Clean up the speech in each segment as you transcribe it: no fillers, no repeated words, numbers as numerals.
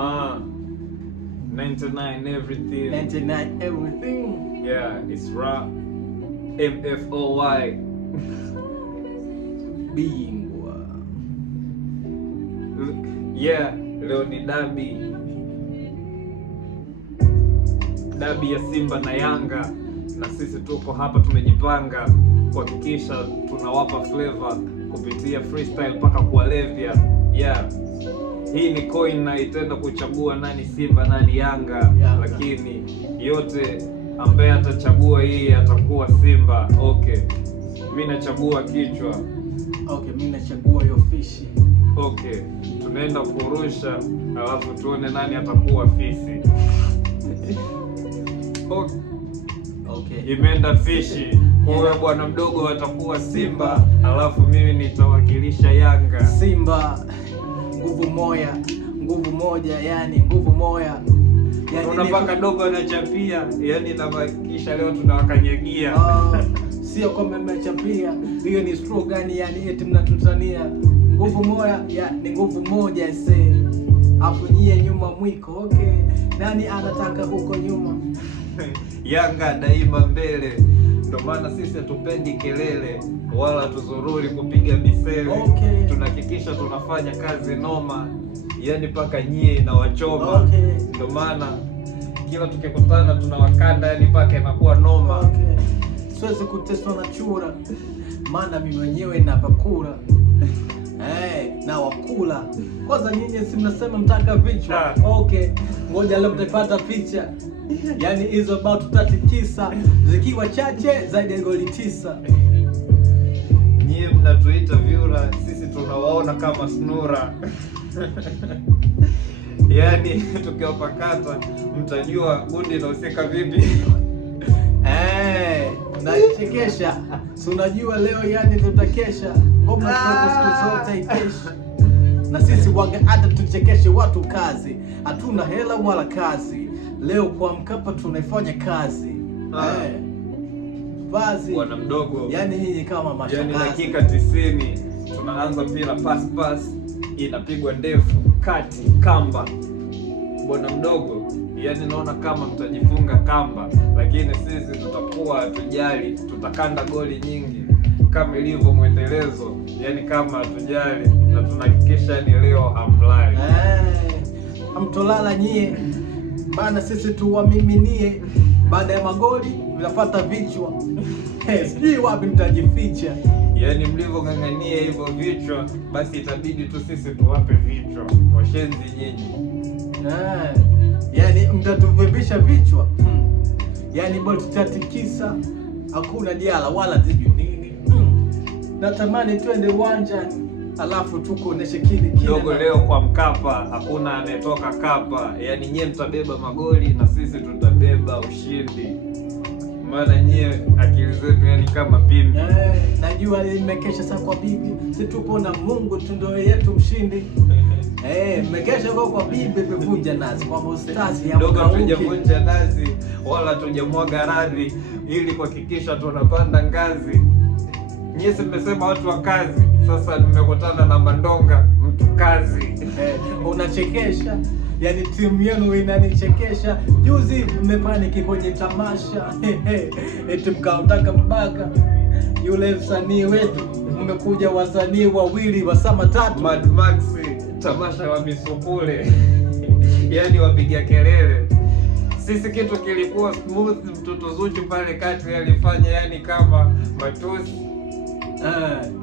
99 everything. 99 everything. Yeah, it's rap. MFOY. Bingwa. Yeah, leo ni dabi. Dabi ya Simba na Yanga, na sisi tuko hapa tumejipanga kuhakikisha tunawapa flavor kupitia freestyle mpaka kuwalevya. Yeah. Hii ni coin na itaenda kuchagua nani Simba nani Yanga, lakini yote ambaye atachagua hii atakuwa Simba. Okay. Mimi nachagua kichwa. Okay, mimi nachagua hiyo fishi. Okay. Tunaenda kurusha alafu tuone nani atakuwa fisi. Okay. Imeenda fishi. Kwa bwana mdogo atakuwa Simba, alafu mimi nitawakilisha Yanga. Simba nguvu moja, yani nguvu moja. Yani unapaka dogo anachapia, yani nabakisha leo tunawakanyagia. Sio kwamba mmechapia. Hiyo ni slogan, yani eti mnatutania. Nguvu moja, ya ni nguvu moja ese. Afu nyie nyuma mwiko. Okay. Nani anataka huko nyuma? Yanga daima mbele. Ndio maana sisi hatupendi kelele wala tuzururi kupiga misele. Okay. Tunahakikisha tunafanya kazi noma, yani paka nyie inawachoma. Okay. Ndio maana kila tukikutana tunawakanda, yani paka inakuwa noma. Okay. Siwezi kuteswa na chura, maana mimi mwenyewe napakula. Na wakula. Kwanza nyinyi si mnasema mtaka vichwa. Okay. Ngoja leo mtapata picha. Yani hizo about 39 zikiwa chache zaidi ya goli 9. Nyie mnatuita vyura, sisi tunawaona kama snura. Yani tukiwapakata mtajua gundi inahusika vipi. Nachekesha. Si unajua leo yani tutakesha. Ngoma siku zote ikesha. Na sisi waga hata tuchekeshe watu kazi. Hatuna hela wala kazi. Leo kwa Mkapa tunaifanya kazi. Bazi bwana mdogo. Yani nyinyi kama mashangazi. Yani dakika 90 tunaanza mpira pass inapigwa ndefu kati kamba. Bwana mdogo, yani naona kama mtajifunga kamba, lakini sisi tutakuwa hatujali, tutakanda goli nyingi kama ilivyo mwendelezo. Yani kama hatujali na tunahakikisha ni leo hamlali. Hamtolala nyie. Maana sisi tuwamiminie. Baada ya magoli vinafuata vichwa. Sijui wapi mtajificha. Yani mlivyong'ang'ania hivyo vichwa, basi itabidi tu sisi tuwape vichwa. Washenzi nyinyi. Yani mtatuvibisha vichwa. Yani bado tutatikisa. Hakuna diala wala ziju nini. Natamani twende uwanjani, alafu tukuoneshe kile dogo. Leo kwa Mkapa hakuna anayetoka kapa. Yani nyie mtabeba magoli na sisi tutabeba ushindi, maana nyie akili zetu yani kama pimbi. Najua nimekesha sana kwa bibi, si tupo na Mungu tu ndio yetu mshindi. Mmekesha kwa bibi, bevunja nazi kwa mustasi ya dogo. Tujavunja nazi wala tujamwaga radhi, ili kuhakikisha tunapanda ngazi. Nyie mmesema watu wa kazi, sasa nimekutana na Mandonga mtu kazi. Unachekesha. Yani timu yenu inanichekesha. Juzi mmepaniki kwenye tamasha. Eti mkautaka mbaka yule msanii wetu. Mmekuja wasanii wawili wasama tatu. Mad Max tamasha wa misukule. Yani wapiga kelele. Sisi kitu kilikuwa smooth, mtoto Zuchu pale kati alifanya yani kama matusi.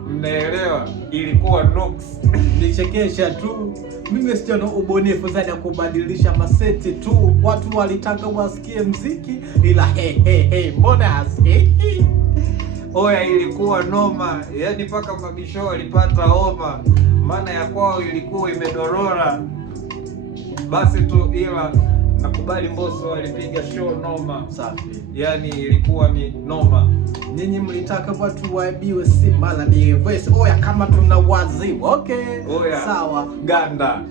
Mnaelewa, ilikuwa nooks. Nichekesha tu. Mimi sio na ubunifu zaidi ya kubadilisha maseti tu. Watu walitaka wasikie mziki, ila mbona asikii? Oya, ilikuwa noma. Yani paka mabisho walipata homa, maana ya kwao ilikuwa imedorora. Basi tu, ila nakubali Mbosso alipiga show noma. Safi. Yani ilikuwa ni noma. Nyinyi mlitaka watu waibiwe Simba la voice. Oya, kama tuna wazimu. Okay. Oya. Sawa. Ganda.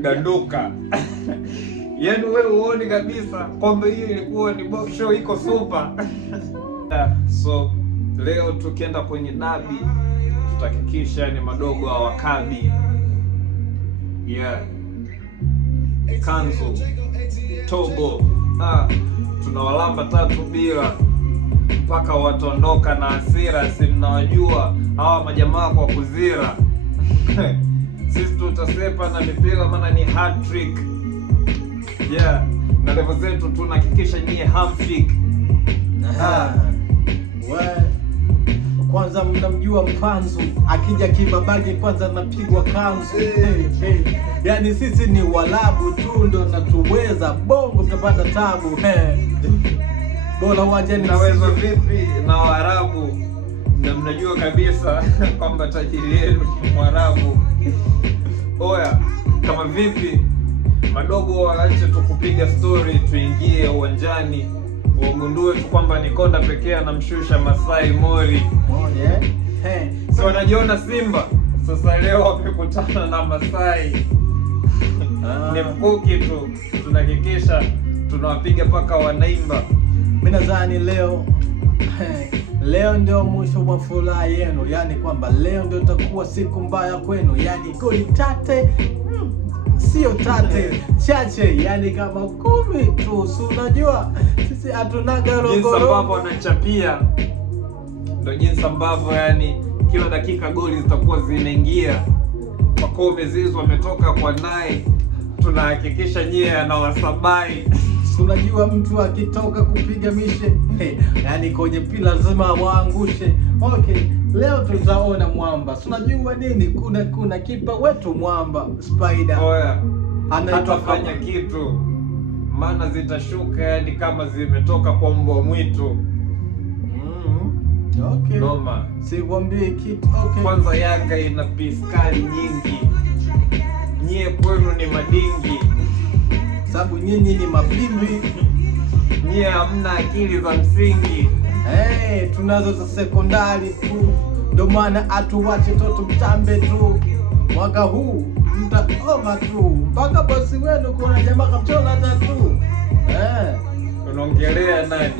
Ganduka. Yani wewe uone kabisa kwamba hiyo ilikuwa ni box show iko super. So leo tukienda kwenye dabi tutahakikisha ni madogo hawakabi. Yeah. kanzu, tobo, tunawalamba 3 bila mpaka wataondoka na hasira. Si mnawajua hawa majamaa kwa kuzira. Sisi tutasepa na mipira, maana ni hat-trick. Yeah, na level zetu tunahakikisha nyie hamfik. Kwanza mnamjua Mpanzu, akija kibabage kwanza napigwa kanzu. Yaani sisi ni walabu tu ndo natuweza, bongo mtapata tabu. Bora waje naweza vipi na Waarabu, na mnajua kabisa kwamba tajiri yenu ni Mwarabu. Oya, kama vipi madogo, waache tu kupiga story, tuingie uwanjani wagundue tu kwamba ni Konda pekee anamshusha Masai Mori. Si wanajiona Simba, sasa leo wamekutana na Masai. Ni mkuki tu, tunahakikisha tunawapiga paka wanaimba. Mimi nadhani leo ndio mwisho wa furaha yenu, yani kwamba leo ndio itakuwa siku mbaya kwenu, yani goli tate sio tate chache, yani kama 10 tu. Si unajua sisi hatunaga rogo. Jinsi ambavyo wanachapia ndio jinsi ambavyo yani kila dakika goli zitakuwa zinaingia. Makome zizo wametoka kwa naye, tunahakikisha nyie anawasabai. Unajua mtu akitoka kupiga mishe yani kwenye pila lazima waangushe. Okay, leo tutaona mwamba. Unajua nini, kuna kipa wetu mwamba Spider. Oya, hatafanya kitu, maana zitashuka yani kama zimetoka kwa mbwa mwitu. Okay. Noma. Sikwambie kitu. Okay. Kwanza Yanga ina piskali nyingi, nyie kwenu ni madingi, sababu nyinyi ni mapimbi, nyie hamna akili za msingi. Tunazo za sekondari tu, ndio maana atuwache toto mtambe tu. Mwaka huu mtaoma tu mpaka bosi wenu kuna jamaa kamchona tatu. Unaongelea nani?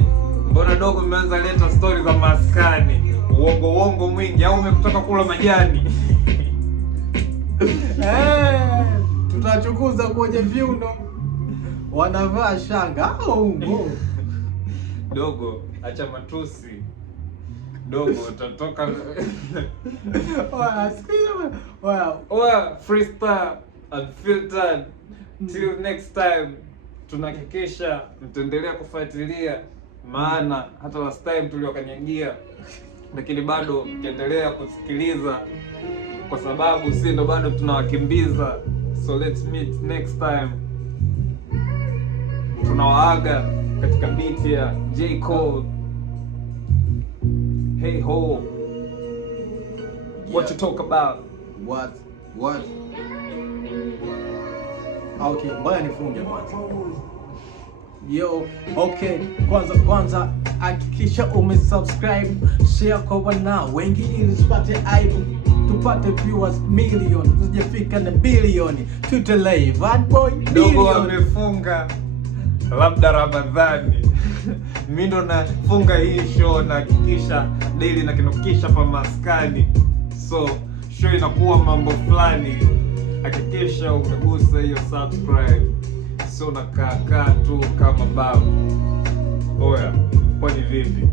Mbona dogo umeanza leta story za maskani, uongo mwingi, au umekutoka kula majani? Tutachukuza kwenye viuno wanavaa shanga au dogo, acha matusi dogo, utatoka. Freestyle unfiltered. Till next time, tunahakikisha mtaendelea kufuatilia, maana hata last time tuliokanyagia, lakini bado mkiendelea kusikiliza, kwa sababu si ndo bado tunawakimbiza. So let's meet next time. Tunawaaga katika beat ya J Cole. Hey ho, what you talk about? What? Okay, mbaya nifunge kwanza. Yo, okay, kwanza hakikisha umesubscribe, share kwa wana wengi ili tupate aibu, tupate viewers million, tujafika na bilioni, tutelei bad boy dogo wamefunga labda Ramadhani. Mimi ndo nafunga hii show na hakikisha daily na kinukisha pa maskani, so show inakuwa mambo fulani. Hakikisha umegusa hiyo subscribe, so nakaa tu kama babu. Oya, kwani vipi?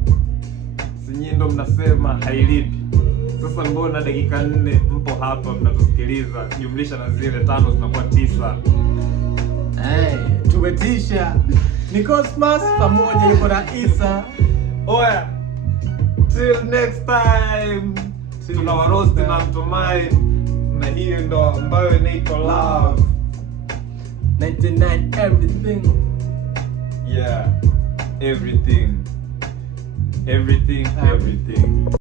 Si nyinyi ndo mnasema hailipi? Sasa mbona dakika 4 mpo hapa mnatusikiliza, jumlisha na zile 5 zinakuwa 9. Tumetisha. Ni Cosmas pamoja yuko na Isa. Oya, till next time. Tunawaroast na mtumai, na hiyo ndo ambayo inaitwa love 99 everything. Yeah, everything.